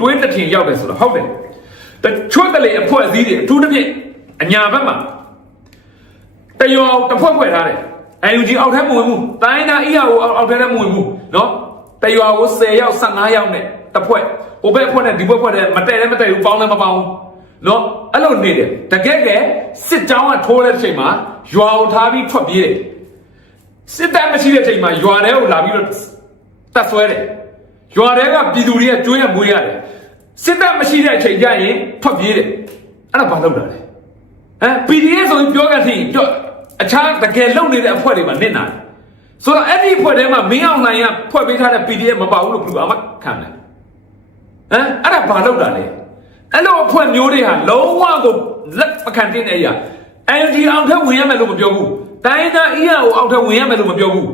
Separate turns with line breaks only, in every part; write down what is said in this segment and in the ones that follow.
တွင်းတစ်ထင်ရောက်တယ်ဆိုတော့ဟုတ်တယ်တချို့တလေအဖွဲ့အစည်းတွေအထူးသဖြင့်အညာဘက်မှာတယောက်တစ်ဖွဲ့ဖွဲ့ထားတယ် UNG အောက်ထက်မဝင်ဘူးတိုင်းနာ EAO အောက်ထက်လည်းမဝင်ဘူးเนาะတယောက်ကို10ယောက်15ယောက်နဲ့တစ်ဖွဲ့ဟိုဘက်အဖွဲ့နဲ့ဒီဘက်အဖွဲ့နဲ့မတည့်လည်းမတည့်ဘူးပေါင်းလည်းမပေါင်းဘူးเนาะအဲ့လိုနေတယ်တကယ်ကဲစစ်ကြောင်းကထိုးတဲ့အချိန်မှာရွာကိုထားပြီးထွက်ပြေးတယ် စစ်တပ်မရှိတဲ့အချိန်မှာရွာထဲကိုလာပြီးတော့တတ်ဆွဲတယ် ရွာထဲကပြည်သူတွေကကျွေးရမွေးရတယ်စစ်တပ်မရှိတဲ့အချိန်ကျရင်ထွက်ပြေးတယ်အဲ့ဒါဘာလုပ်တာလဲဟမ် PDF ဆိုရင်ပြောကြသည်ပြောအခြားတကယ်လုံနေတဲ့အဖွဲ့တွေမှာနစ်နာတယ်ဆိုတော့အဲ့ဒီအဖွဲ့ထဲမှာမင်းအောင်လှိုင်ကဖွဲ့ပေးထားတဲ့ PDF မပါဘူးလို့ဘယ်လိုအမှခံလဲဟမ်အဲ့ဒါဘာလုပ်တာလဲအဲ့လိုအဖွဲ့မျိုးတွေဟာလုံးဝကိုလက်မခံတဲ့နေရာ NLD အောင်ထက်ဝင်ရမယ်လို့မပြောဘူးတိုင်းသား EAO အောင်ထက်ဝင်ရမယ်လို့မပြောဘူး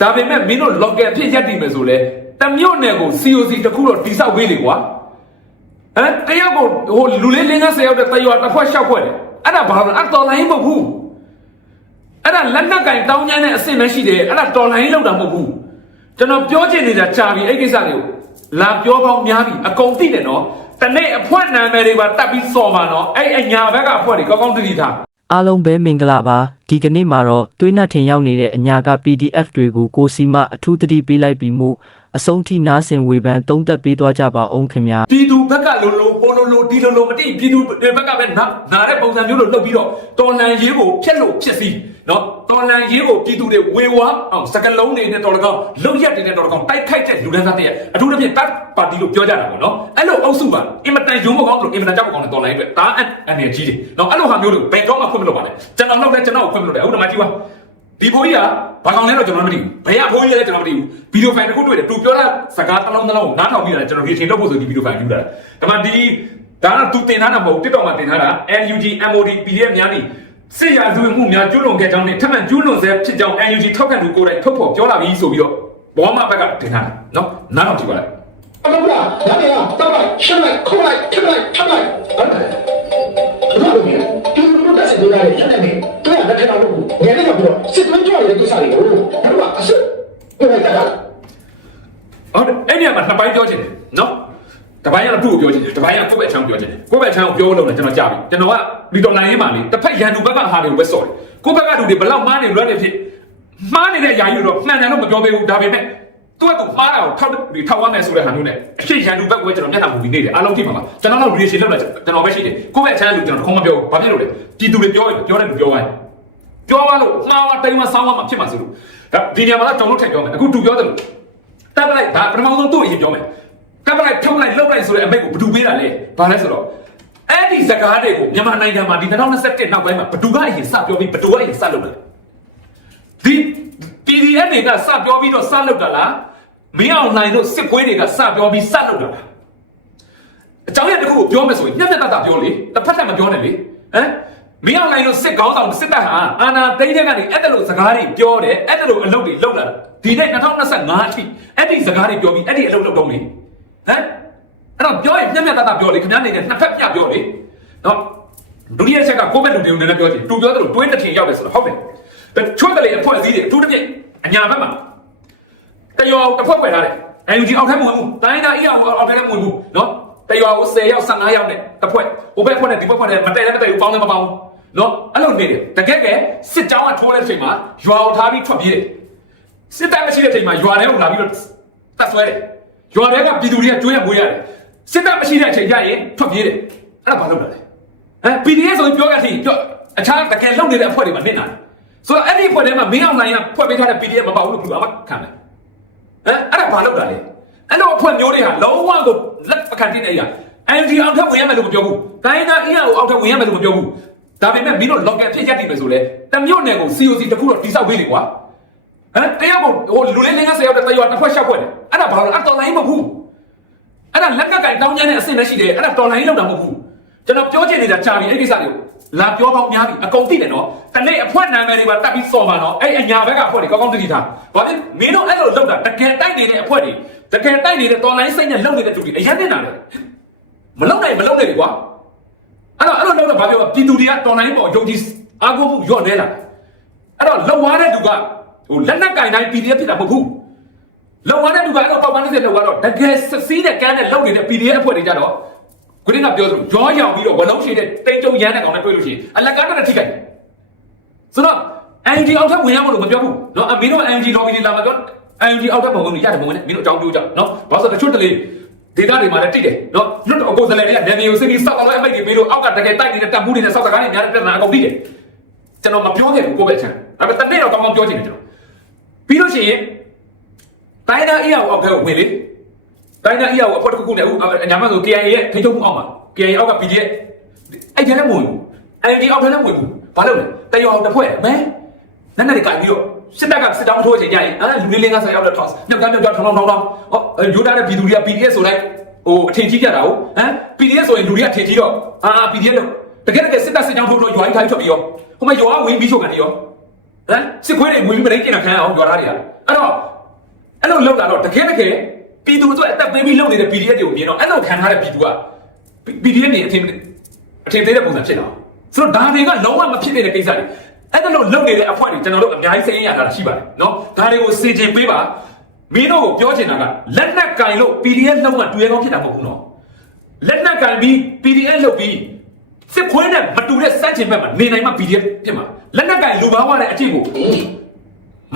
ဒါပေမဲ့မင်းတို့ local ဖြစ်ရက်တည်မယ်ဆိုလဲ တမျိုးနယ်ကို COC တခုတော့တိဆောက်ပေးလေကွာဟမ်တယောက်ကိုဟိုလူလေး50ရောက်တဲ့တရွာတစ်ဖွဲ့ရှောက်ဖွဲ့တယ်အဲ့ဒါဘာလို့လဲအတော်လိုင်းမဟုတ်ဘူးအဲ့ဒါလက်နက်ကင်တောင်းကျမ်းတဲ့အဆင့်မရှိတယ်အဲ့ဒါတော်လိုင်းလောက်တာမဟုတ်ဘူးကျွန်တော်ပြောချင်နေတာကြာပြီအဲ့ကိစ္စတွေကိုလာပြောပေါင်းများပြီအကုန်သိတယ်နော်တနေ့အဖွဲနာမည်တွေပါတတ်ပြီးစော်ပါနော်အဲ့အညာဘက်ကအဖွဲတွေကောင်းကောင်းသိသိထား
အားလုံးပဲမင်္ဂလာပါဒီကနေ့မှာတော့တွေးနှက်ထင်ရောက်နေတဲ့အညာက PDF တွေကိုကိုစီမအထူးသတိပေးလိုက်ပြီးမှု အဆုံးထိနားဆင်ဝေဖန်သုံးသပ်ပေးသွားကြပါအောင်ခင်ဗျာ
ပြည်သူဘက်ကလိုလိုပိုလိုလိုဒီလိုလိုမတိပြည်သူတွေဘက်ကပဲနာနာတဲ့ပုံစံမျိုးလိုလုပ်ပြီးတော့တော်လန်ရေးကိုဖျက်လို့ဖြစ်စီနော်တော်လန်ရေးကိုပြည်သူတွေဝေဝါအောင်စကလုံးတွေနဲ့တော်တော်ကောင်းလုံရက်တွေနဲ့တော်တော်ကောင်းတိုက်ခိုက်တဲ့လူဒန်းသားတွေအထူးသဖြင့်တပ်ပါတီလို့ပြောကြတာပေါ့နော်အဲ့လိုအုပ်စုကအင်မတန်ယုံမကောင်းလို့အင်မတန်ကြောက်မကောင်းတဲ့တော်လန်ရေးအတွက်ဒါအန်ရကြီးတယ်နော်အဲ့လိုဟာမျိုးလို့ဘယ်တော့မှခွင့်မလို့ပါနဲ့ကျွန်တော်လောက်လဲကျွန်တော်ခွင့်မလို့တယ်အခုဒီမှာကြည့်ပါ ဒီဘိုးကြီးကဘာကောင်လဲတော့ကျွန်တော်မသိဘူးဘယ်ကဘိုးကြီးလဲကျွန်တော်မသိဘူးဗီဒီယိုဖိုင်တစ်ခုတွေ့တယ်သူပြောတာစကားတစ်လုံးတစ်လုံးနားထောင်ပြီးတာကျွန်တော်ရေချင်းလုပ်ဖို့ဆိုဒီဗီဒီယိုဖိုင်ယူတာဒါမှဒီဒါကသူတင်ထားတာမဟုတ် TikTok မှာတင်ထားတာ NUG MOD PDF များနေစစ်ရာဇဝတ်မှုများကျူးလွန်ခဲ့ကြောင်းနဲ့ထပ်မံကျူးလွန်ဆဲဖြစ်ကြောင်း NUG ထောက်ခံသူကိုယ်တိုင်ထုတ်ဖော်ပြောလာပြီးဆိုပြီးတော့ဘောမဘက်ကတင်ထားတာနော်နားထောင်ကြည့်ပါလိုက်
အလုံးလားဒါတွေကတောက်လိုက်ရှင်းလိုက်ခုတ်လိုက်ထပ်လိုက်ထပ်လိုက်ဟုတ်တယ်ဘာလို့လဲဒီလိုမျိုးတက်စစ်ပေးရတယ်လက်နဲ့တူရ လက်ထက်တော့လို့ငယ်လေးကပြီးတော့စစ်သွင်းကြရတဲ့ကိစ္စတွေကိုဘာလို့အစစ်ပြလိုက်တာ
ဟုတ်တယ်အဲ့ဒီမှာနှစ်ပိုင်းပြောချင်တယ်နော်တပိုင်းကတော့သူ့ကိုပြောချင်တယ်တပိုင်းကကိုယ့်ဘက်အချမ်းပြောချင်တယ်ကိုယ့်ဘက်အချမ်းကိုပြောလို့လည်းကျွန်တော်ကြားပြီကျွန်တော်ကဒီတော်လိုင်းရေးမှာလေတစ်ဖက်ရန်သူဘက်ကဟာတွေကိုပဲစော်တယ်ကိုယ့်ဘက်ကလူတွေဘလောက်မှားနေလွတ်နေဖြစ်မှားနေတဲ့အရာကြီးတော့မှန်တယ်လို့မပြောသေးဘူးဒါပေမဲ့သူကသူမှားတာကိုထောက်ဒီထောက်ရမယ်ဆိုတဲ့ဟာမျိုးနဲ့အဖြစ်ရန်သူဘက်ကပဲကျွန်တော်မျက်နှာမူပြီးနေတယ်အားလုံးကြည့်ပါပါကျွန်တော်တော့ reaction လုပ်လိုက်ကျွန်တော်ပဲရှိတယ်ကိုယ့်ဘက်အချမ်းလူကျွန်တော်တခုမှမပြောဘူးဘာဖြစ်လို့လဲပြည်သူတွေပြောရင်ပြောတယ်လူပြောပါရင် ပြောပါလို့မှားပါတိုင်းမှာစောင်းမှာဖြစ်မှာစလို့ဒါဒီနေရာမှာတော့ကျွန်တော်တို့ထည့်ပြောမယ်အခုသူပြောတယ်လို့တက်ပလိုက်ဒါပထမဆုံးသူ့အရင်ပြောမယ်တက်ပလိုက်ထုတ်လိုက်လှုပ်လိုက်ဆိုတဲ့အမိတ်ကိုဘယ်သူပေးတာလဲဘာလဲဆိုတော့အဲ့ဒီစကားတွေကိုမြန်မာနိုင်ငံမှာဒီ2021နောက်ပိုင်းမှာဘယ်သူကအရင်စပြောပြီးဘယ်သူကအရင်စလုပ်တယ်ဒီ PDF တွေကစပြောပြီးတော့စလုပ်တာလားမင်းအောင်နိုင်တို့စစ်ပွဲတွေကစပြောပြီးစလုပ်တာလားအကြောင်းရတစ်ခုကိုပြောမယ်ဆိုရင်မျက်မျက်တတပြောလေတစ်ဖက်သက်မပြောနဲ့လေဟမ် မင်းအောင်နိုင်တို့စစ်ကောင်းဆောင်စစ်တပ်ဟာအာနာသိန်းတဲ့ကနေအဲ့ဒါလိုစကားတွေပြောတယ်အဲ့ဒါလိုအလုပ်တွေလုပ်လာတာဒီနေ့2025အထိအဲ့ဒီစကားတွေပြောပြီးအဲ့ဒီအလုပ်လုပ်တော့လေဟမ်အဲ့တော့ပြောရင်မျက်မျက်တတပြောလေခင်ဗျားနေနဲ့နှစ်ဖက်ပြပြောလေနော်ဒုတိယချက်ကကိုယ့်ဘက်လူတွေကိုလည်းပြောချင်တူပြောသလိုတွင်းတစ်ထင်ရောက်တယ်ဆိုတော့ဟုတ်တယ်တချို့တလေအဖွဲ့အစည်းတွေအထူးသဖြင့်အညာဘက်မှာတယောက်တစ်ဖွဲ့ဖွဲ့ထားတယ် NUG အောက်ထက်မဝင်ဘူးတိုင်းသား EAO အောက်ထက်လည်းမဝင်ဘူးနော်တယောက်ကို10ယောက်15ယောက်နဲ့တစ်ဖွဲ့ဟိုဘက်ဖွဲ့နဲ့ဒီဘက်ဖွဲ့နဲ့မတည့်လည်းမတည့်ဘူးပေါင်းလည်းမပေါင်းဘူး နော်အဲ့လိုနေတယ်တကယ်ကဲစစ်ကြောင်းကထိုးတဲ့အချိန်မှာရွာကိုထားပြီးထွက်ပြေးတယ်စစ်တပ်မရှိတဲ့အချိန်မှာရွာထဲကိုလာပြီးတော့တတ်ဆွဲတယ်ရွာထဲကပြည်သူတွေကကျွေးရမွေးရတယ်စစ်တပ်မရှိတဲ့အချိန်ကျရင်ထွက်ပြေးတယ်အဲ့ဒါဘာလုပ်တာလဲဟမ် PDF ဆိုရင်ပြောကြသည်ပြောအခြားတကယ်လုံနေတဲ့အဖွဲ့တွေမှာနစ်နာတယ်ဆိုတော့အဲ့ဒီအဖွဲ့ထဲမှာမင်းအောင်နိုင်ကဖွဲ့ပေးထားတဲ့ PDF မပေါဘူးလို့ပြောအမှခံတယ်ဟမ်အဲ့ဒါဘာလုပ်တာလဲအဲ့လိုအဖွဲ့မျိုးတွေဟာလုံးဝကိုလက်ပခံတင်နေရ NG အောက်ထပ်ဝင်ရမယ်လို့မပြောဘူးတိုင်းသား EA ကိုအောက်ထပ်ဝင်ရမယ်လို့မပြောဘူး ဒါပေမဲ့မင်းတို့ local ဖြစ်ရက်တည်မယ်ဆိုလဲတမျိုးနယ်ကို COC တခုတော့တိဆောက်ပေးလေကွာဟမ်တယောက်ကိုဟိုလူလေး50ရောက်တဲ့တရွာတစ်ခွက်ရှောက်ခွက်တယ်အဲ့ဒါဘာလို့အတော်လိုင်းမဟုတ်ဘူးအဲ့ဒါလက်ကကင်တောင်းကျမ်းတဲ့အဆင့်လည်းရှိတယ်အဲ့ဒါတော်လိုင်းလောက်တာမဟုတ်ဘူးကျွန်တော်ပြောချင်နေတာကြာပြီအဲ့ဒီကိစ္စတွေကိုလာပြောပေါင်းများပြီအကုန်သိတယ်နော်တနေ့အဖွဲနာမည်တွေပါတက်ပြီးစော်ပါနော်အဲ့အညာဘက်ကအဖွဲ့တွေကောင်းကောင်းသိသိထားဘာဖြစ်မင်းတို့အဲ့လိုလောက်တာတကယ်တိုက်နေတဲ့အဖွဲ့တွေတကယ်တိုက်နေတဲ့တော်လိုင်းစိတ်နဲ့လောက်နေတဲ့သူတွေအရင်တင်တာလေမလောက်နိုင်မလောက်နိုင်လေကွာ အဲ့တော့အဲ့လိုလောက်တော့ဘာပြောပြည်သူတွေကတော်လိုင်းပေါ်ယုံကြည်အားကိုးမှုညော့နေလာအဲ့တော့လောက်သွားတဲ့သူကဟိုလက်နက်ကင်တိုင်း PDF ဖြစ်တာမဟုတ်ဘူး လုံဝါတဲ့လူကအဲ့လိုပေါက်ပန်းနေတဲ့လုံကတော့တကယ်စစီးတဲ့ကန်းနဲ့လုံနေတဲ့ PDF အဖွဲ့တွေကြတော့ကိုရင်းကပြောသလိုရောရောင်ပြီးတော့ဝလုံးရှိတဲ့တိန်ကြုံရမ်းတဲ့ကောင်နဲ့တွေ့လို့ရှိရင်အလကားနဲ့ထိခိုက်တယ်ဆိုတော့ NG အောက်ထပ်ဝင်ရမလို့မပြောဘူးเนาะအမင်းတို့ NG lobby တွေလာမှာပြော NG အောက်ထပ်ပုံကုန်တွေရတယ်ပုံကုန်နဲ့မင်းတို့အကြောင်းပြောကြเนาะဘာလို့ဆိုတချို့တလေ ဒေတာတွေမှာလည်းတိတယ်နော်လွတ်တော်ကိုယ်စားလှယ်တွေကနယ်မြေကိုစစ်ပြီးစောက်အောင်လိုက်အမိတ်တွေပေးလို့အောက်ကတကယ်တိုက်နေတဲ့တပ်မှုတွေနဲ့စောက်တကားတွေများတဲ့ပြည်နာအကုန်တိတယ်ကျွန်တော်မပြောခဲ့ဘူးကိုယ့်ဘက်ချမ်းဒါပေမဲ့တနေ့တော့ကောင်းကောင်းပြောချင်တယ်ကျွန်တော်ပြီးလို့ရှိရင်တိုင်းနာအေးရကိုအောက်ထဲကိုဝင်လေတိုင်းနာအေးရကိုအပေါ်တစ်ခုခုနဲ့အခုအညာမဆို KIA ရဲ့ထိချုပ်မှုအောက်မှာ KIA အောက်က PDF အဲ့ထဲလည်းမဝင်ဘူး NLD အောက်ထဲလည်းမဝင်ဘူးဘာလို့လဲတယောက်တစ်ဖွဲ့မဲနက်နက်တွေကြိုက်ပြီးတော့ စစ်တပ်ကစစ်တောင်းထိုးချင်ကြရင်အဲလူလေးလေးကဆက်ရောက်တော့ toss မြောက်ကမြောက်ကထောင်းထောင်းထောင်းဟောယူတာတဲ့ပြည်သူတွေက PDF ဆိုလိုက်ဟိုအထင်ကြီးကြတာဟုတ်ဟမ် PDF ဆိုရင်လူတွေကအထင်ကြီးတော့အာ PDF လို့တကယ်တကယ်စစ်တပ်စစ်တောင်းထိုးတော့ရွာကြီးထိုင်းထွက်ပြီးရောဟိုမှာရွာဝင်ပြီးချုပ်ကန်ပြီးရောဟမ်စစ်ခွေးတွေဝင်ပြီးမလိမ့်ကျင်တာခံအောင်ရွာသားတွေကအဲ့တော့အဲ့လိုလောက်လာတော့တကယ်တကယ်ပြည်သူတို့အသက်ပေးပြီးလုပ်နေတဲ့ PDF တွေကိုမြင်တော့အဲ့လိုခံထားတဲ့ပြည်သူက PDF နေအထင်အထင်သေးတဲ့ပုံစံဖြစ်လာဆိုတော့ဒါတွေကလုံးဝမဖြစ်နေတဲ့ကိစ္စတွေ အဲ့ဒါလို့လုပ်နေတဲ့အဖွဲတွေကျွန်တော်တို့အများကြီးစိတ်ရရတာရှိပါတယ်နော်ဒါတွေကိုစီကျင်ပေးပါမင်းတို့ကိုပြောချင်တာကလက်နက်ကင်လို့ PDF လုံးဝတွေ့ရကောင်းဖြစ်တာမဟုတ်ဘူးနော်လက်နက်ကင်ပြီး PDF လုပ်ပြီးစစ်ခွေးနဲ့မတူတဲ့စန့်ကျင်ဘက်မှာနေနိုင်မှ PDF ဖြစ်မှာလက်နက်ကင်လူဘာဝတဲ့အကြည့်ကို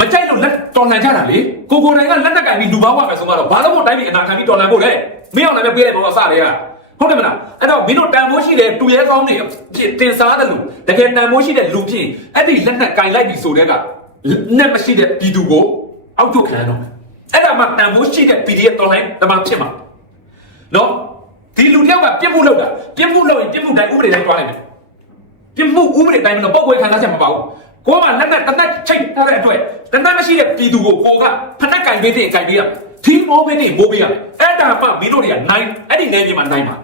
မကြိုက်လို့လက်တော်လှန်ကြတာလေကိုကိုတိုင်းကလက်နက်ကင်ပြီးလူဘာဝပဲဆိုတော့ဘာလို့မို့တိုင်းပြီးအနာခံပြီးတော်လှန်ဖို့လဲမင်းအောင်လည်းပေးလိုက်တော့စတယ်က ဟုတ်တယ်မလားအဲ့တော့မင်းတို့တန်ဖိုးရှိတဲ့တူရဲကောင်းတွေဖြစ်တင်စားတယ်လို့တကယ်တန်ဖိုးရှိတဲ့လူဖြစ်အဲ့ဒီလက်နက်ကင်လိုက်ပြီဆိုတဲ့ကနဲ့မရှိတဲ့ပြည်သူကိုအောက်ထုတ်ခံရတော့မယ်အဲ့ဒါမှတန်ဖိုးရှိတဲ့ PDF တော်လိုင်းတမန်ဖြစ်မှာနော်ဒီလူတယောက်ကပြစ်မှုလုပ်တာပြစ်မှုလုပ်ရင်ပြစ်မှုတိုင်းဥပဒေတိုင်းတွားလိုက်မယ်ပြစ်မှုဥပဒေတိုင်းမလို့ပုံကွယ်ခံစားချက်မပါဘူးကိုကလက်နက်တနက်ချိတ်ထားတဲ့အတွက်တနက်မရှိတဲ့ပြည်သူကိုကိုကဖက်နှက်ကင်ပေးတဲ့ကင်ပေးရမယ်ထီမိုးပေးတဲ့မိုးပေးရမယ်အဲ့ဒါမှမင်းတို့တွေကနိုင်အဲ့ဒီနယ်မြေမှာနိုင်ပါ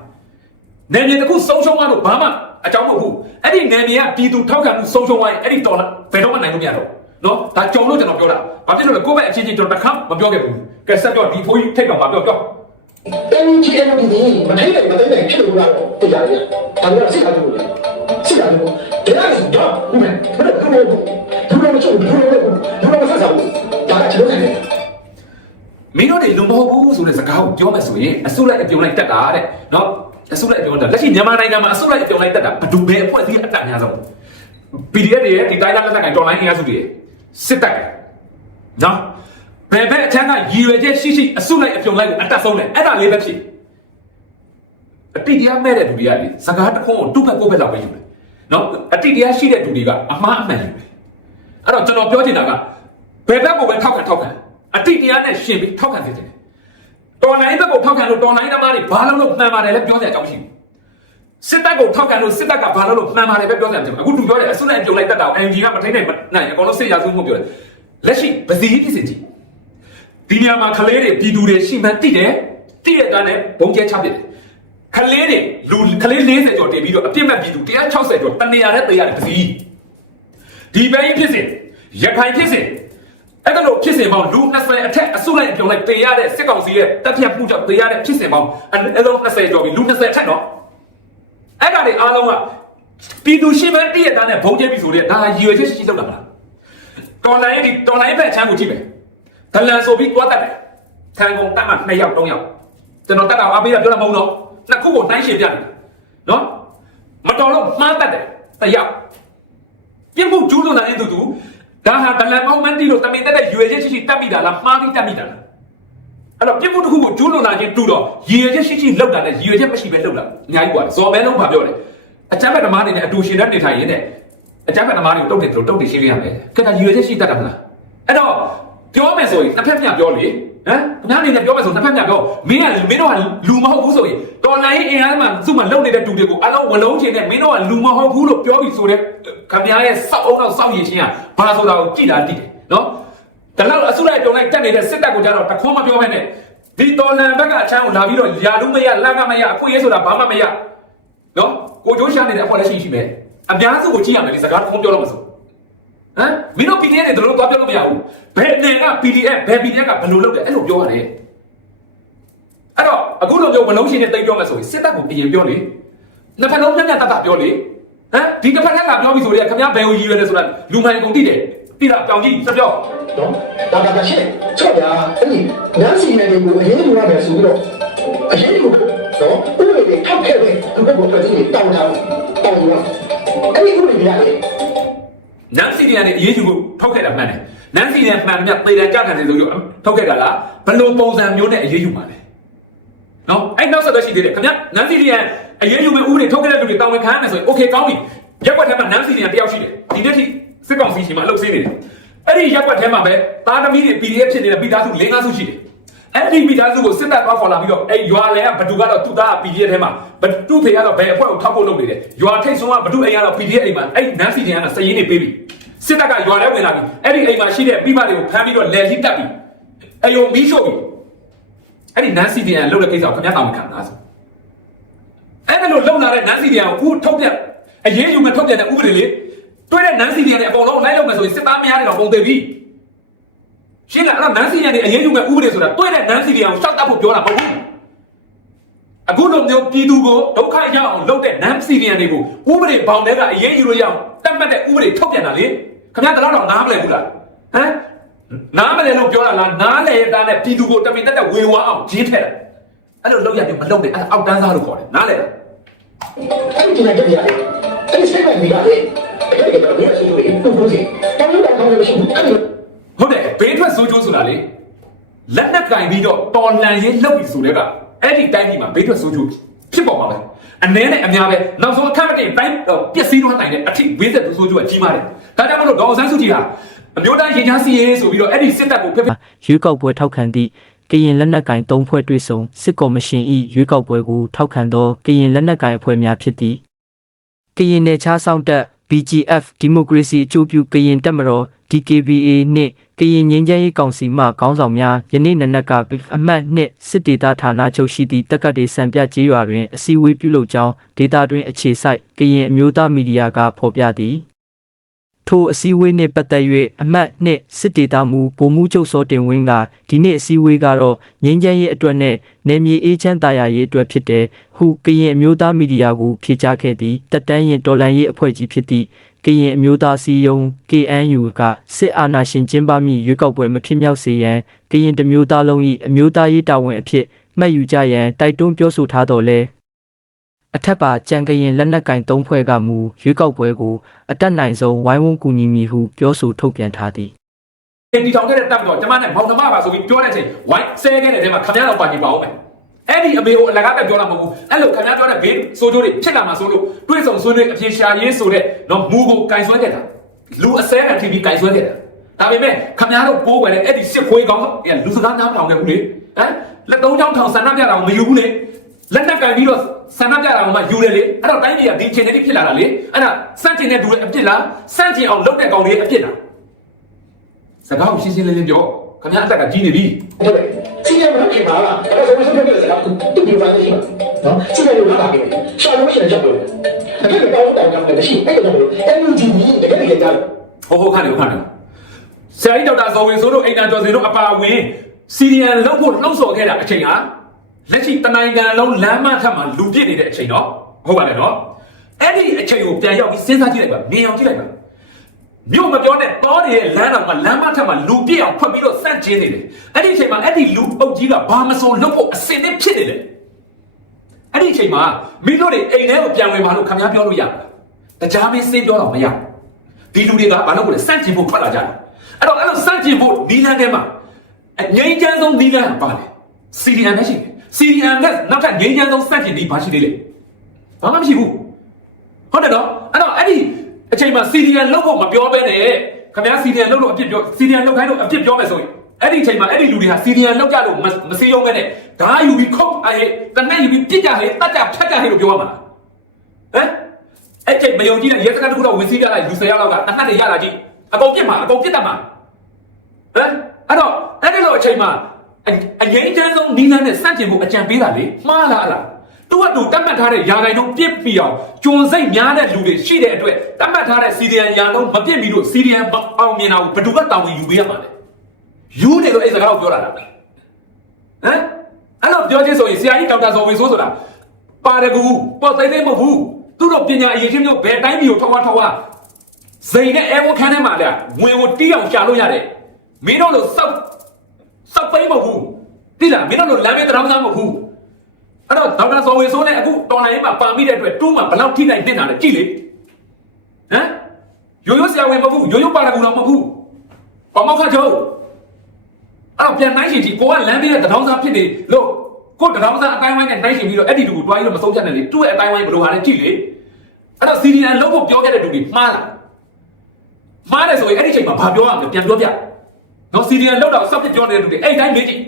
နယ်မြေတစ်ခုဆုံးရှုံးသွားလို့ဘာမှအကြောင်းမဟုတ်ဘူးအဲ့ဒီနယ်မြေကပြည်သူထောက်ခံမှုဆုံးရှုံးသွားရင်အဲ့ဒီတော်လာဘယ်တော့မှနိုင်လို့မရတော့နော်ဒါကြုံလို့ကျွန်တော်ပြောတာဘာဖြစ်လို့လဲကိုယ့်ဘက်အချင်းချင်းကျွန်တော်တစ်ခါမပြောခဲ့ဘူးကဲဆက်ပြောဒီဖိုးကြီးထိတ်တော့မပြောပြော
NG NG မထိနိုင်မသိနိုင်ဖြစ်လို့ကတော့တရားရ။ဒါကစိတ်အားထုတ်လို့စိတ်အားထုတ်။ဒါကတော့ဘုမဘယ်လိုလုပ်ဘယ်လိုလုပ်ဘယ်လိုလုပ်ဘယ်လိုဆက်စားဒါကကျွန်တော်နေ
မင်းတို့တွေလူမဟုတ်ဘူးဆိုတဲ့စကားကိုပြောမယ်ဆိုရင်အစုလိုက်အပြုံလိုက်တက်တာတဲ့နော် အစုလိုက်အပြုံလိုက်တက်လက်ရှိမြန်မာနိုင်ငံမှာအစုလိုက်အပြုံလိုက်တက်တာဘယ်သူပဲအဖွဲ့အစည်းအတက်အများဆုံး PDF တွေရဲ့ဒီတိုင်းသားလက်နက်ကိုင်တော်လိုင်းအင်အားစုတွေစစ်တပ်ကနော်ဘယ်ဘက်အချမ်းကရည်ရွယ်ချက်ရှိရှိအစုလိုက်အပြုံလိုက်ကိုအတက်ဆုံးတယ်အဲ့ဒါလေးပဲဖြစ်အတိတရားမဲ့တဲ့လူတွေကလေစကားတစ်ခုကိုတူးဖက်ကိုယ့်ဘက်လောက်ပဲယူတယ်နော်အတိတရားရှိတဲ့လူတွေကအမှားအမှန်ယူတယ်အဲ့တော့ကျွန်တော်ပြောချင်တာကဘယ်ဘက်ကိုပဲထောက်ခံထောက်ခံအတိတရားနဲ့ရှင်ပြီးထောက်ခံစေချင်တယ် တော်လိုင်းဘက်ကိုထောက်ခံလို့တော်လိုင်းသမားတွေဘာလို့လို့မှန်ပါတယ်လဲပြောစရာအကြောင်းမရှိဘူးစစ်တပ်ကိုထောက်ခံလို့စစ်တပ်ကဘာလို့လို့မှန်ပါတယ်ပဲပြောတယ်ကျွန်တော်အခုသူပြောတယ်အစွန်းနဲ့ပြုံလိုက်တတ်တာ NG ကမထိနိုင်နိုင်အကောင်လုံးစစ်ရစုမှုပြောတယ်လက်ရှိပစီကြီးဖြစ်စီကြီးဒီနေရာမှာခလေးတွေပြည်သူတွေရှိမှန်းတိတယ်တိရတဲ့နဲ့ဘုံကျဲချပစ်တယ်ခလေးတွေလူခလေး40ကျော်တင်ပြီးတော့အပြစ်မဲ့ပြည်သူ160ကျော်တနေရာနဲ့တေးရတယ်ပစီဒီဘင်းဖြစ်စဉ်ရခိုင်ဖြစ်စဉ် အဲ့ဒါလို့ဖြစ်စဉ်ပေါင်းလူ20အထက်အစုလိုက်ပြုံလိုက်တေးရတဲ့စစ်ကောင်စီရဲ့တပ်ဖြတ်မှုကြောင့်တေးရတဲ့ဖြစ်စဉ်ပေါင်းအလုံး20ကျော်ပြီလူ20အထက်နော်အဲ့ဒါတွေအားလုံးကပြည်သူရှိမဲ့တည့်ရတဲ့ဘုံကျဲပြီဆိုတဲ့ဒါရည်ရွယ်ချက်ရှိရှိလုပ်တာမလားတော်လိုင်းဒီတော်လိုင်းဘက်ချမ်းကိုကြည့်မယ်ဒလန်ဆိုပြီးသွားတတ်တယ်ထန်ကုန်တက်မှ2ယောက်3ယောက်ကျွန်တော်တက်တာအားပေးတာပြောတာမဟုတ်တော့နှစ်ခုကိုနှိုင်းရှင်ပြတယ်နော်မတော်လို့မှားတတ်တယ်တယောက်ပြစ်မှုကျူးလွန်တဲ့သူသူ ဒါဟာဒလန်အောင်မန်တီလို့တမင်တက်တဲ့ရွယ်ချက်ရှိရှိတက်မိတာလားမှားပြီးတက်မိတာလားအဲ့တော့ပြစ်မှုတစ်ခုကိုကျူးလွန်တာချင်းတူတော့ရည်ရွယ်ချက်ရှိရှိလောက်တာနဲ့ရည်ရွယ်ချက်မရှိပဲလောက်တာအများကြီးกว่าဇော်မဲလုံးဘာပြောလဲအချမ်းဘက်ဓမ္မတွေနဲ့အတူရှင်တဲ့နေထိုင်ရင်တဲ့အချမ်းဘက်ဓမ္မတွေကိုတုတ်တယ်လို့တုတ်တယ်ရှင်းရရမယ်ခက်တာရည်ရွယ်ချက်ရှိတတ်တာမလားအဲ့တော့ ပြောမယ်ဆိုရင်တစ်ဖက်မျှပြောလေဟမ်ခင်ဗျားအနေနဲ့ပြောမယ်ဆိုနှစ်ဖက်မျှပြောမင်းကမင်းတို့ကလူမဟုတ်ဘူးဆိုရင်တော်လိုင်းအင်အားမှာသူ့မှာလုံနေတဲ့တူတွေကိုအလုံးဝလုံးချင်တဲ့မင်းတို့ကလူမဟုတ်ဘူးလို့ပြောပြီးဆိုတဲ့ခင်ဗျားရဲ့စောက်အောင်တော့စောက်ရည်ချင်းကဘာဆိုတာကိုကြည်တာတိတယ်နော်ဒါတော့အစုလိုက်တုံလိုက်တက်နေတဲ့စစ်တပ်ကိုကြတော့တခွန်းမပြောဘဲနဲ့ဒီတော်လန်ဘက်ကအချမ်းကိုလာပြီးတော့ယာလူမရလက်ကမရအခွင့်အရေးဆိုတာဘာမှမရနော်ကိုကျိုးရှာနေတဲ့အဖွဲလည်းရှိရှိမယ်အများစုကိုကြည့်ရမယ်ဒီစကားတခွန်းပြောလို့မဆို ဟမ်မင်းတို့ PDF တွေတို့တော့ပြောလို့မရဘူးဘယ်နယ်က PDF ဘယ် PDF ကဘယ်လိုလုပ်တယ်အဲ့လိုပြောရတယ်အဲ့တော့အခုလိုမျိုးမလုံးရှင်းနဲ့တိတ်ပြောမယ်ဆိုရင်စစ်တပ်ကိုပြင်ပြောလေနှစ်ဖက်လုံးမျက်မျက်တတ်တာပြောလေဟမ်ဒီတစ်ဖက်ထက်ကပြောပြီဆိုရင်ခင်ဗျားဘယ်ကိုရည်ရွယ်လဲဆိုတာလူမိုင်ကုန်သိတယ်တိလားကြောင်ကြီးစပြော
နော်ဒါကတရှင်းချော့ဗျာအဲ့ဒီနန်းစီနယ်တွေကိုအရင်ကရတယ်ဆိုပြီးတော့အရင်ကနော်ဥပဒေတွေထောက်ခဲ့တဲ့သူကဘောတော်ကြီးတောင်းတာတောင်းရအဲ့ဒီဥပဒေရတယ်
နန်းစီရီယန်နဲ့အရေးယူကိုထုတ်ခဲ့တာမှန်တယ်နန်းစီရီယန်မှန်တယ်သေတယ်ကြခံတယ်ဆိုပြီးထုတ်ခဲ့တာလားဘယ်လိုပုံစံမျိုးနဲ့အရေးယူပါလဲနော်အဲ့နောက်ဆက်သက်ရှိသေးတယ်ခင်ဗျနန်းစီရီယန်အရေးယူမဲ့ဥပဒေထုတ်ခဲ့တဲ့လူတွေတာဝန်ခံရမယ်ဆိုရင်โอเคကောင်းပြီရက်ွက်ထဲမှာနန်းစီရီယန်တယောက်ရှိတယ်ဒီနေ့ထိစစ်ကောင်စီရှိမှအလုပ်ဆင်းနေတယ်အဲ့ဒီရက်ွက်ထဲမှာပဲသားသမီးတွေ PDF ဖြစ်နေတဲ့မိသားစု၄၅စုရှိတယ် အဲ့ဒီမိသားစုကိုစစ်တပ်ကောက်ခေါ်လာပြီးတော့အဲ့ရွာလဲကဘသူကတော့သူ့သား PDF ထဲမှာဘသူ့ဖေကတော့ဘယ်အဖွဲ့ကိုထောက်ဖို့လုပ်နေတယ်ရွာထိတ်ဆုံးကဘသူအိမ်ကတော့ PDF အိမ်မှာအဲ့နန်းစီရီယန်ကစည်ရင်းနေပေးပြီစစ်တပ်ကရွာထဲဝင်လာပြီအဲ့ဒီအိမ်မှာရှိတဲ့မိမတွေကိုဖမ်းပြီးတော့လယ်ကြီးတက်ပြီအယုံမီးရှို့ပြီအဲ့ဒီနန်းစီဒီယန်လှုပ်တဲ့ကိစ္စကိုခင်ဗျားတောင်မခံလားဆိုအဲ့ဒါလို့လှုပ်လာတဲ့နန်းစီဒီယန်ကိုအခုထုတ်ပြအရေးယူမဲ့ထုတ်ပြတဲ့ဥပဒေလေးတွေ့တဲ့နန်းစီဒီယန်တွေအကုန်လုံးလိုက်လုပ်မယ်ဆိုရင်စစ်သားများတွေတော့ပုံသေးပြီ ရှင်းလားအဲ့ဒါနန်းစီဒီယန်တွေအရေးယူမဲ့ဥပဒေဆိုတာတွေ့တဲ့နန်းစီဒီယန်ကိုရှောက်တတ်ဖို့ပြောတာမဟုတ်ဘူးအခုလိုမျိုးပြည်သူကိုဒုက္ခရောက်အောင်လုပ်တဲ့နန်းစီဒီယန်တွေကိုဥပဒေဘောင်ထဲကအရေးယူလို့ရအောင်တတ်မှတ်တဲ့ဥပဒေထုတ်ပြန်တာလေခင်ဗျားတလားတော့နားမလဲဘူးလားဟမ်နားမလဲလို့ပြောတာလားနားလဲတာနဲ့ပြည်သူကိုတမင်တက်တက်ဝေဝါအောင်ဂျင်းထက်တယ်အဲ့လိုလုပ်ရတယ်မလုပ်နဲ့အဲ့ဒါအောက်တန်းစားလို့ခေါ်တယ်နားလဲလား
အဲ့ဒီနဲ့တည်းရတယ်အဲ့ဒီစိတ်ကမိရတယ်အဲ့ဒီကတော့ဘယ်လိုဆိုလို့တူတူစီတောင်းတော့တောင်းလို့ရှိဘူးအဲ့ဒီ
ဟုတ်တယ် ဘေးထွက်ဆိုးကျိုးဆိုတာလေလက်နက်ကင်ပြီးတော့တော်လန်ရေးလှုပ်ပြီးဆိုတဲ့ကအဲ့ဒီတိုင်းပြည်မှာဘေးထွက်ဆိုးကျိုးဖြစ်ပေါ်ပါပဲအနည်းနဲ့အများပဲနောက်ဆုံးအခက်မတင်တိုင်းပျက်စီးသွားနိုင်တဲ့အထိဘေးသက်ဆိုးကျိုးကကြီးမားတယ်ဒါကြောင့်မလို့ဒေါအောင်ဆန်းစုကြည်ဟာအမျိုးသားရင်ချမ်းစီရေးဆိုပြီးတော့အဲ့ဒီစစ်တပ်ကိုဖက်ဖက်
ရွေးကောက်ပွဲထောက်ခံသည့်ကရင်လက်နက်ကင်၃ဖွဲ့တွေ့ဆုံစစ်ကော်မရှင်၏ရွေးကောက်ပွဲကိုထောက်ခံသောကရင်လက်နက်ကင်အဖွဲ့များဖြစ်သည့်ကရင်နယ်ခြားစောင့်တပ် BGF ဒီမိုကရေစီအကျိုးပြုကရင်တပ်မတော် DKBA နှင့်ကရင်ငင်းချမ်းရေးကောင်စီမှခေါင်းဆောင်များယနေ့နနက်ကအမှတ်နှစ်စစ်ဒေသဌာနချုပ်ရှိသည့်တက္ကသိုလ်စံပြကျေးရွာတွင်အစည်းအဝေးပြုလုပ်ကြောင်းဒေတာတွင်အခြေစိုက်ကရင်အမျိုးသားမီဒီယာကဖော်ပြသည် ထိုအစည်းအဝေးနှင့်ပတ်သက်၍အမတ်နှင့်စစ်ဒေသမူဗိုလ်မှူးချုပ်စောတင်ဝင်းကဒီနေ့အစည်းအဝေးကတော့ငင်းချမ်းရေးအတွက်နဲ့နယ်မြေအေးချမ်းသာယာရေးအတွက်ဖြစ်တယ်ဟုကရင်အမျိုးသားမီဒီယာကိုဖြေကြားခဲ့သည်တက်တန်းရင်တော်လန်ရေးအဖွဲ့ကြီးဖြစ်သည့်ကရင်အမျိုးသားစီယုံ KNU ကစစ်အာဏာရှင်ကျင်းပမည့်ရွေးကောက်ပွဲမဖြစ်မြောက်စေရန်ကရင်တစ်မျိုးသားလုံး၏အမျိုးသားရေးတာဝန်အဖြစ်မှတ်ယူကြရန်တိုက်တွန်းပြောဆိုထားတော်လဲ အထက်ပါကြံကရင်လက်နက်ကင်၃ဖွဲ့ကမူရွေးကောက်ပွဲကိုအတက်နိုင်ဆုံးဝိုင်းဝန်းကူညီမည်ဟုပြောဆိုထုတ်ပြန်ထားသည်
ဒီထောင်ခဲ့တဲ့တပ်တော့ကျမနဲ့ဘောင်သမားပါဆိုပြီးပြောတဲ့အချိန်ဝိုင်းဆဲခဲ့တဲ့တဲမှာခမရတော့ပါနေပါဦးမယ်အဲ့ဒီအမေကိုအလကားပဲပြောတာမဟုတ်ဘူးအဲ့လိုခမရပြောတဲ့ဘေးဆိုးကျိုးတွေဖြစ်လာမှာဆိုလို့တွေးဆောင်ဆွေးနွေးအပြေရှာရေးဆိုတဲ့တော့မူကိုကင်ဆွဲခဲ့တာလူအစဲနဲ့ TV ကင်ဆွဲခဲ့တာဒါပေမဲ့ခမရတို့ပိုးွယ်တဲ့အဲ့ဒီစစ်ခွေးကောင်းလူစကားနားမထောင်ခဲ့ဘူးလေဟမ်လက်သုံးချောင်းထောင်ဆန္ဒပြတာကိုမယူဘူးလေလက်နက်ကင်ပြီးတော့ ဆန္ဒပြတာကိုမှယူတယ်လေအဲ့တော့တိုင်းပြည်ကဒီချိန်နဲ့ဖြစ်လာတာလေအဲ့ဒါစန့်ကျင်တဲ့လူတွေအပြစ်လားစန့်ကျင်အောင်လုပ်တဲ့ကောင်တွေအပြစ်လားစကားကိုရှင်းရှင်းလင်းလင်းပြောခင်ဗျားအသက်ကကြီးနေပြီ
အဲ့ဒါစီးရမှာခင်ဗျာအဲ့ဒါဆိုရင်ဆိုပြည့်စရာတူတူပိုင်းရှိမှာနော်စီးရလို့လာတယ်ရှာလို့ရှိရင်ချက်လို့အဲ့ဒါတော့တောင်းတောင်းတယ်ရှိအဲ့ဒါတော့ NUG တကယ်တကယ်ကြား
ဟိုဟိုခါနေဟိုခါနေဆရာကြီးဒေါက်တာဇော်ဝင်ဆိုတို့အိမ်တန်ကျော်စင်တို့အပါအဝင်စီရီယန်လောက်ဖို့လှုံ့ဆော်ခဲ့တာအချိန်ဟာ လက်ရှိတနိုင်ငံလုံးလမ်းမထပ်မှာလူပြစ်နေတဲ့အချိန်တော့ဟုတ်ပါတယ်နော်အဲ့ဒီအချိန်ကိုပြန်ရောက်ပြီးစဉ်းစားကြည့်လိုက်ပါမြင်အောင်ကြည့်လိုက်ပါမြို့မပြောနဲ့တောနေရဲ့လမ်းတော်ကလမ်းမထက်မှာလူပြည့်အောင်ဖွက်ပြီးတော့စန့်ကျင်းနေတယ်အဲ့ဒီအချိန်မှာအဲ့ဒီလူအုပ်ကြီးကဘာမစိုးလုပ်ဖို့အစင်နဲ့ဖြစ်နေတယ်အဲ့ဒီအချိန်မှာမိတို့တွေအိမ်ထဲကိုပြန်ဝင်ပါလို့ခင်ဗျားပြောလို့ရတာတရားမင်းစင်းပြောတော့မရဒီလူတွေကဘာလို့ကိုလဲစန့်ကျင်ဖို့ထွက်လာကြတယ်အဲ့တော့အဲ့လိုစန့်ကျင်ဖို့ဒီလန်ထဲမှာအငိမ့်ချမ်းဆုံးဒီလန်ကပါလေစီရီယန်နဲ့ရှိတယ် စီရီယန်နဲ့နောက်ထပ်ငိမ့်ချမ်းဆုံးစန့်ကျင်ဒီဘာရှိသေးလဲဘာမှမရှိဘူးဟုတ်တယ်နော်အဲ့တော့အဲ့ဒီအချိန်မှာစီရီယန်လောက်ဖို့မပြောဘဲနဲ့ခင်ဗျားစီရီယန်လောက်လို့အပြစ်ပြောစီရီယန်လောက်ခိုင်းလို့အပြစ်ပြောမယ်ဆိုရင်အဲ့ဒီအချိန်မှာအဲ့ဒီလူတွေဟာစီရီယန်လောက်ကြလို့မစေးရုံပဲနဲ့ဓာတ်ယူပြီးခုတ်အဲ့တနက်ယူပြီးပြစ်ကြဟဲ့တတ်ကြဖြတ်ကြဟဲ့လို့ပြောရမှာဟမ်အဲ့ချိန်မယုံကြည်တဲ့ရဲစခန်းတစ်ခုတော့ဝင်စီးကြလိုက်လူ၁၀ယောက်လောက်ကတနက်တွေရလာကြည့်အကုန်ပြစ်မှာအကုန်ပြစ်တတ်မှာဟမ်အဲ့တော့အဲ့ဒီလိုအချိန်မှာ အငိမ့်ချမ်းဆုံးနီးလန်းနဲ့စန့်ကျင်ဖို့အကြံပေးတာလေမှားလားလားသူကသူတတ်မှတ်ထားတဲ့ယာဂိုင်တို့ပြစ်ပြီးအောင်ဂျွန်စိတ်များတဲ့လူတွေရှိတဲ့အတွက်တတ်မှတ်ထားတဲ့စီရီယန်ယာလုံးမပြစ်ပြီးတော့စီရီယန်အောင်မြင်တာကိုဘယ်သူကတောင်းဝင်ယူပေးရမှာလဲယူနေလို့အဲ့စကားကိုပြောလာတာဟမ်အဲ့လိုပြောချင်းဆိုရင်ဆရာကြီးဒေါက်တာဇော်ဝေဆိုးဆိုတာပါရကူပေါ်သိသိမဟုတ်ဘူးသူတို့ပညာအရေးချင်းမျိုးဘယ်တိုင်းပြည်ကိုထောက်ဝါထောက်ဝါစိန်နဲ့အဲဝန်ခန်းထဲမှာလေငွေကိုတီးအောင်ရှာလို့ရတယ်မင်းတို့လိုစောက် စောက်ပိမ့်မဟုတ်ဘူးတိလားမင်းတို့လိုလမ်းမေးတောင်းစားမဟုတ်ဘူးအဲ့တော့ဒေါက်တာဇော်ဝေဆိုးနဲ့အခုတော်လိုင်းမှာပါမိတဲ့အတွက်တူးမှာဘယ်လောက်ထိနိုင်တင်တာလဲကြည့်လေဟမ်ရိုးရိုးဆရာဝန်မဟုတ်ဘူးရိုးရိုးပါရဂူတော့မဟုတ်ဘူးဘာမောက်ခချုပ်အဲ့တော့ပြန်နိုင်ရှင်ကြီးကိုကလမ်းမေးတဲ့တောင်းစားဖြစ်နေလို့ကိုတောင်းစားအတိုင်းဝိုင်းနဲ့နိုင်ရှင်ပြီးတော့အဲ့ဒီတူကိုတွားပြီးတော့မဆုံးဖြတ်နဲ့လေတူ့ရဲ့အတိုင်းဝိုင်းဘယ်လိုဟာလဲကြည့်လေအဲ့တော့ CDN လုံးဖို့ပြောခဲ့တဲ့တူတွေမှားလားမှားတယ်ဆိုရင်အဲ့ဒီချိန်မှာဘာပြောရမလဲပြန်ပြောပြ နော်စီရီယန်လောက်တော့စပ်ပြပြောနေတဲ့လူတွေအဲ့တိုင်းမေးကြည့်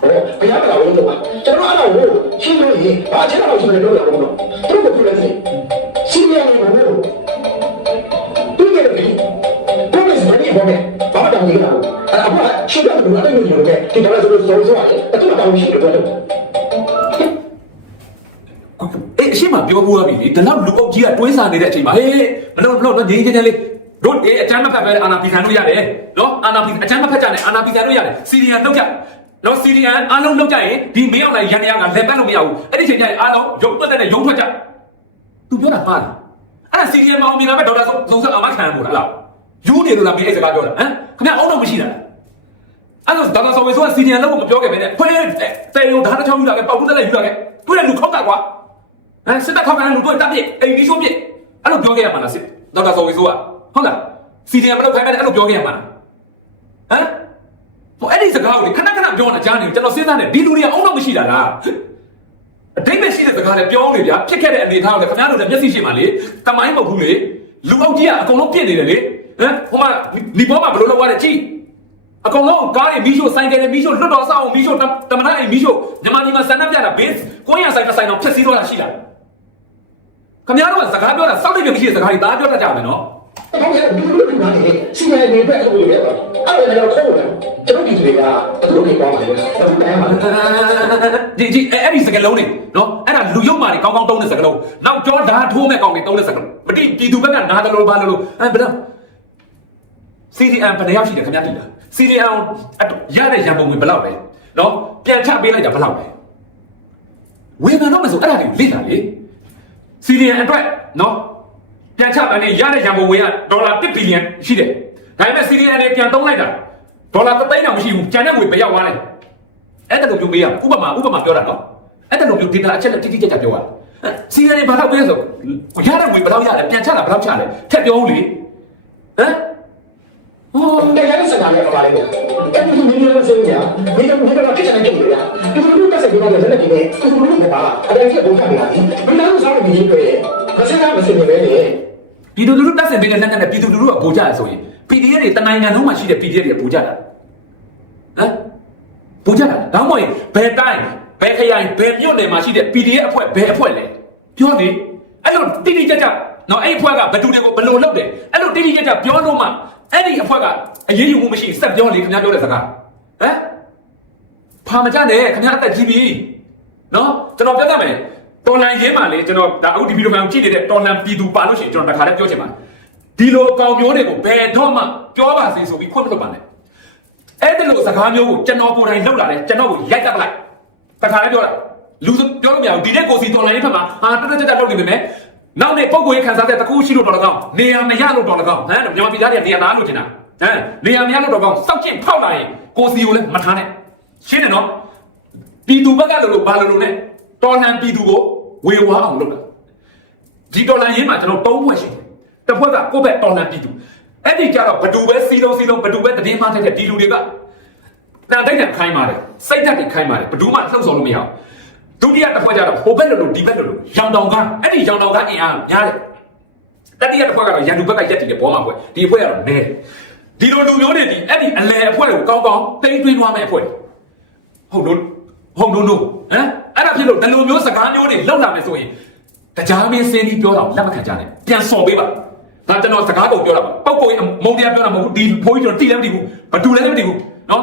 ဟောဘယ်ရတာလို့တော့ကျွန်တော်အဲ့ဒါကိုရှင်းလို့ရင်ဘာချက်တော့ရှင်းလို့တော့တော့သူတို့ကပြောနေစီရီယယ်ကိုတူတယ်ပြီဘယ်လိုစမနေဘောမဲဘာမှတောင်းနေတာအဲ့ဒါကရှင်းတော့ဘူးအဲ့လိုမျိုးလို့ပဲဒီတော့ဆိုဆိုဆိုရတယ်အဲ့တော့တောင်းရှိတယ်တော့
အေးအရှိမပြောဘူးပြီလေဒီလောက်လူအုပ်ကြီးကတွင်းစားနေတဲ့အချိန်မှာဟေးမလို့မလို့တော့ငြိမ်းချမ်းချမ်းလေး တို့အေးအချမ်းမဖက်ပဲအာနာပီခံလို့ရတယ်နော်အာနာပီအချမ်းမဖက်ကြနဲ့အာနာပီခံလို့ရတယ်စီရီယန်လောက်ကြနော်စီရီယန်အားလုံးလောက်ကြရင်ဒီမင်းအောင်လိုက်ရန်ရကလက်ပတ်လို့မရဘူးအဲ့ဒီချိန်ကျရင်အားလုံးရုံပတ်တဲ့ရုံထွက်ကြသူပြောတာမှားလားအဲ့ဒါစီရီယန်မအောင်မြင်လာမဲ့ဒေါက်တာဆုံးစအမခံမို့လားယူနေလို့လားမင်းအဲ့စကားပြောတာဟမ်ခင်ဗျအောင်းတော့မရှိတာအဲ့တော့ဒေါက်တာဆောင်ဝေဆိုကစီရီယန်လောက်ကိုမပြောခဲ့ပဲနဲ့ဖွင့်တဲရုံဓာတ်တစ်ချောင်းယူလာခဲ့ပေါက်တူးတက်လိုက်ယူလာခဲ့တွေ့တဲ့လူခောက်တာကွာဟမ်စစ်တပ်ထောက်ခံတဲ့လူတို့တပ်ပြစ်အိမ်ဒီဆိုးပြစ်အဲ့လိုပြောခဲ့ရမှာလားစစ်ဒေါက်တာဇော်ဝေဆိုးက ဟုတ်လားစီဒီအမ်မလုပ်ခိုင်းမဲ့အဲ့လိုပြောခဲ့ရမှာလားဟမ်ဟိုအဲ့ဒီစကားကိုလေခဏခဏပြောနေတာကြားနေကျွန်တော်စဉ်းစားနေဒီလူတွေကအုံတော့မရှိတာလားအတိတ်ပဲရှိတဲ့စကားလည်းပြောနေဗျာဖြစ်ခဲ့တဲ့အနေအထားကိုလည်းခင်ဗျားတို့လည်းမျက်စိရှိမှလေတမိုင်းမဟုတ်ဘူးလေလူအုပ်ကြီးကအကုန်လုံးပြစ်နေတယ်လေဟမ်ဟိုမှာဒီဘောမှာဘယ်လိုလုပ်ရလဲကြည့်အကောင်လုံးကားတွေမီးရှို့ဆိုင်ကယ်တွေမီးရှို့လွတ်တော်ဆောင်မီးရှို့တမနာအိမ်မီးရှို့မြန်မာပြည်မှာဆန္ဒပြတာဘေးကိုရဆိုင်ကဆိုင်တော့ဖျက်ဆီးတော့တာရှိလားခမရတို့ကစကားပြောတာစောက်နေပြီမရှိတဲ့စကားကြီးဒါပြောတတ်ကြမယ်နော်
တော့ရဘူးလို့ပြောနေစီရီယယ်နေပဲအဲ့လိုလေအဲ့ဒါလည်းခေါ်တယ်ကျွန်တော်ဒီတွေကသူတို့ကပြောမှာလေတော့တိုင်းမှာ
ဒီဒီအဲ့ဒီစကားလုံးတွေနော်အဲ့ဒါလူယုံမာတွေကောင်းကောင်းတုံးတဲ့စကားလုံးနောက်ကြောဓာထိုးမဲ့ကောင်းတွေတုံးတဲ့စကားလုံးမတိပြည်သူဘက်ကနားတယ်လို့ဘာလို့လို့အဲ့ဘယ်တော့ CDM ဘယ်နှယောက်ရှိတယ်ခင်ဗျားသိလား CDM ရတဲ့ရန်ပုံငွေဘယ်လောက်လဲနော်ပြန်ချပေးလိုက်တာဘယ်လောက်လဲဝေဖန်တော့မဆိုအဲ့ဒါတွေလေ့လာလေ CDM အတွက်နော် ပြန်ချပန်နေရတဲ့ရန်ပုံငွေကဒေါ်လာ1ဘီလီယံရှိတယ်ဒါပေမဲ့ CDM တွေပြန်သုံးလိုက်တာဒေါ်လာ3သိန်းတောင်မရှိဘူးကျန်တဲ့ငွေဘယ်ရောက်သွားလဲအဲ့ဒါလိုမျိုးမေးရဥပမာဥပမာပြောတာနော်အဲ့ဒါလိုမျိုး data အချက်လက်တိတိကျကျပြောရစီရနေဘာလို့ပြောဆိုရတဲ့ငွေဘယ်လောက်ရလဲပြန်ချတာဘယ်လောက်ချလဲထက်ပြောဦးလေဟမ်ဟို
တရားစကားလည်းပါလေအဲ့ဒီမင်းလည်းစိတ်ညာမင်းတို့ကတော့ဖြစ်နေတယ်ကြာဒီလိုမျိုးတက်ဆက်ပြောတယ်လည်းဒီနေ့ဒီလိုမျိုးပါအဲ့ဒါကြီးဘုရားနေတာဒီမင်းတို့စားလို့မရပဲမစကားမစင်နေပဲလေ
ပြည်သူလူထုတက်ဆင်ပေးတဲ့လက်နက်နဲ့ပြည်သူလူထုကပို့ကြရဆိုရင် PDF တွေတနိုင်ငံလုံးမှာရှိတဲ့ PDF တွေပို့ကြတာဟမ်ပို့ကြတာဒါမှမဟုတ်ဘယ်တိုင်းဘယ်ခရိုင်ဘယ်မြို့နယ်မှာရှိတဲ့ PDF အဖွဲ့ဘယ်အဖွဲ့လဲပြောလေအဲ့လိုတိတိကျကျနော်အဲ့အဖွဲ့ကဘယ်သူတွေကိုဘယ်လိုလုပ်တယ်အဲ့လိုတိတိကျကျပြောလို့မှအဲ့ဒီအဖွဲ့ကအရေးယူမှုမရှိစက်ပြောလေခင်ဗျားပြောတဲ့စကားဟမ်ဖာမကြနဲ့ခင်ဗျားအသက်ကြီးပြီနော်ကျွန်တော်ပြောတတ်မယ် တော်လန်ရင်းမှာလေကျွန်တော်ဒါအခုဒီဗီဒီယိုမှာကြည့်နေတဲ့တော်လန်ပြည်သူပါလို့ရှိရင်ကျွန်တော်တခါတည်းပြောချင်ပါတယ်ဒီလိုအကောင်မျိုးတွေကိုဘယ်တော့မှပြောပါစေဆိုပြီးခွင့်မလွတ်ပါနဲ့အဲ့ဒီလိုစကားမျိုးကိုကျွန်တော်ကိုယ်တိုင်လောက်လာတယ်ကျွန်တော်ကိုရိုက်တက်လိုက်တခါတည်းပြောတာလူစပြောလို့မရဘူးဒီနေ့ကိုစီတော်လန်ရင်းဖက်မှာဟာတက်တက်တက်လောက်နေပေမဲ့နောက်နေ့ပုံကိုယ်ရေးခံစားတဲ့တကူရှိလို့တော်လကောင်းနေရာမရလို့တော်လကောင်းဟမ်မြန်မာပြည်သားတွေနေရာသားလို့ထင်တာဟမ်နေရာမရလို့တော်ကောင်းစောက်ကျင့်ဖောက်လာရင်ကိုစီကိုလည်းမထားနဲ့ရှင်းတယ်နော်ပြည်သူဘက်ကလို့လို့ဘာလို့လို့ ਨੇ တော်လှန်ပြည်သူကိုဝေဝါအောင်လုပ်တာဒီတော်လှန်ရေးမှာကျွန်တော်သုံးဖွဲ့ရှိတယ်တစ်ဖွဲ့ကကိုယ့်ဘက်တော်လှန်ပြည်သူအဲ့ဒီကြတော့ဘဒူပဲစီလုံးစီလုံးဘဒူပဲတည်င်းမှထိုက်တဲ့ဒီလူတွေကနာတိုက်တဲ့ခိုင်းပါတယ်စိတ်ဓာတ်တွေခိုင်းပါတယ်ဘဒူမှလှုပ်ဆောင်လို့မရအောင်ဒုတိယတစ်ဖွဲ့ကြတော့ဟိုဘက်လို့လို့ဒီဘက်လို့လို့ရောင်တောင်ကအဲ့ဒီရောင်တောင်ကအင်အားများတယ်တတိယတစ်ဖွဲ့ကတော့ရန်သူဘက်ကရက်တည်တဲ့ဘောမှာဖွဲ့ဒီအဖွဲ့ကတော့နဲတယ်ဒီလိုလူမျိုးတွေဒီအဲ့ဒီအလဲအဖွဲ့ကိုကောင်းကောင်းတိမ့်တွင်းသွားမဲ့အဖွဲ့ဟုတ်လို့ဟုတ်လို့လို့ဟမ် အဲ့ဒါဖြစ်လို့ဒီလိုမျိုးစကားမျိုးတွေလောက်လာမယ်ဆိုရင်တရားမင်းစင်းပြီးပြောတာကိုလက်မခံကြနဲ့ပြန်စော်ပေးပါဒါကျွန်တော်စကားကုန်ပြောတာပါပောက်ကိုမုံတရားပြောတာမဟုတ်ဘူးဒီဖိုးကြီးကျွန်တော်တိလည်းမသိဘူးဘတူလည်းမသိဘူးနော်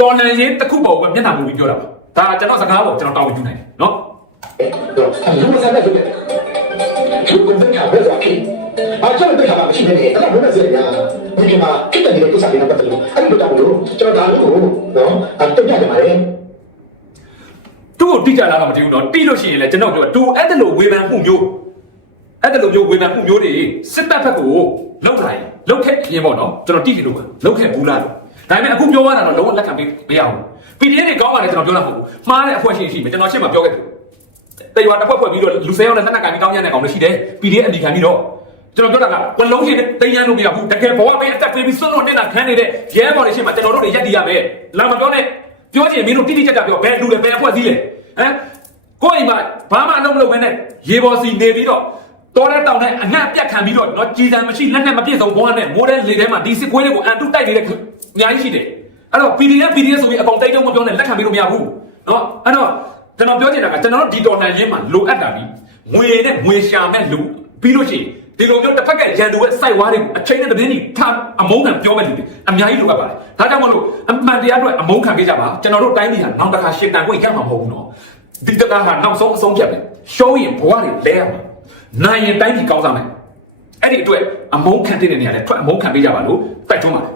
တော်လန်ရေးတစ်ခုပေါ်ကမျက်နှာမူပြီးပြောတာပါဒါကျွန်တော်စကားပေါ်ကျွန်တော်တောင်းယူနိုင်တယ်နော်
တော့လူမစားတဲ့ဆိုတဲ့သူကဘယ်ကဘယ်ကဖြစ်အကြောင်းတက်တာမရှိနေတယ်အဲ့ဒါဘယ်နဲ့စရညာဒီမှာဖြစ်တဲ့ကိစ္စတွေနဲ့ပတ်သက်လို့အဲ့ဒီတော့လို့ကျွန်တော်ဒါလို့နော်အဲ့တော့ပြကြပါလေ
သူ့ကိုတိကျလာတော့မသိဘူးနော်တိလို့ရှိရင်လည်းကျွန်တော်ပြောသူအဲ့ဒါလိုဝေဖန်မှုမျိုးအဲ့ဒါလိုမျိုးဝေဖန်မှုမျိုးတွေစစ်တပ်ဘက်ကိုလောက်လာရင်လောက်ခဲ့ရင်ပေါ့နော်ကျွန်တော်တိတိလို့ပါလောက်ခဲ့ဘူးလားဒါပေမဲ့အခုပြောရတာတော့လုံးဝလက်ခံပေးမရဘူး PDF တွေကောင်းပါလေကျွန်တော်ပြောတာမဟုတ်ဘူးမှားတဲ့အဖွဲရှိရှိမယ်ကျွန်တော်ရှင်းမပြောခဲ့ဘူးတရွာတစ်ဖွဲ့ဖွဲ့ပြီးတော့လူစဲရောက်တဲ့လက်နက်ကင်ပြီးတောင်းရတဲ့ကောင်တွေရှိတယ် PDF အမိခံပြီးတော့ကျွန်တော်ပြောတာကဘလုံးရှင်တိန်းရန်လို့မရဘူးတကယ်ဘဝပေးအသက်ပေးပြီးစွန့်လွတ်နေတာခံနေတဲ့ရဲဘော်တွေရှိမှကျွန်တော်တို့တွေရက်တည်ရမယ်လာမပြောနဲ့ ပြောချင်မင်းတို့တိတိကျကျပြောဘယ်လူလဲဘယ်အဖွဲ့စည်းလဲဟမ်ကိုယ့်အိမ်မှာဘာမှအလုပ်မလုပ်ဘဲနဲ့ရေပေါ်စီနေပြီးတော့တော်တဲ့တောင်နဲ့အငတ်ပြတ်ခံပြီးတော့နော်ကြည်စံမရှိလက်နဲ့မပြည့်စုံဘဝနဲ့မိုးတဲ့လေထဲမှာဒီစစ်ကွေးတွေကိုအန်တုတိုက်နေတဲ့အများကြီးရှိတယ်အဲ့တော့ PDF PDF ဆိုပြီးအကောင်တိတ်တုံးမပြောနဲ့လက်ခံပြီးလို့မရဘူးနော်အဲ့တော့ကျွန်တော်ပြောချင်တာကကျွန်တော်တို့ဒီတော်နိုင်ရင်းမှာလိုအပ်တာပြီးငွေနဲ့ငွေရှာမဲ့လူပြီးလို့ရှိရင် ဒီလိုမျိုးတစ်ဖက်ကရန်သူရဲ့စိုက်ဝါးတွေကိုအချိန်နဲ့တည်းနေထားအမုန်းခံပြောမဲ့လူတွေအများကြီးလိုအပ်ပါတယ်ဒါကြောင့်မလို့အမှန်တရားအတွက်အမုန်းခံပေးကြပါကျွန်တော်တို့တိုင်းပြည်ဟာနောက်တစ်ခါရှင်းတန်ခွင့်ရမှာမဟုတ်ဘူးနော်ဒီတကားဟာနောက်ဆုံးအဆုံးဖြတ်ပဲရှုံးရင်ဘဝတွေလဲရမှာနိုင်ရင်တိုင်းပြည်ကောင်းစားမယ်အဲ့ဒီအတွက်အမုန်းခံတဲ့နေရာနဲ့ထွက်အမုန်းခံပေးကြပါလို့တိုက်တွန်းပါတယ်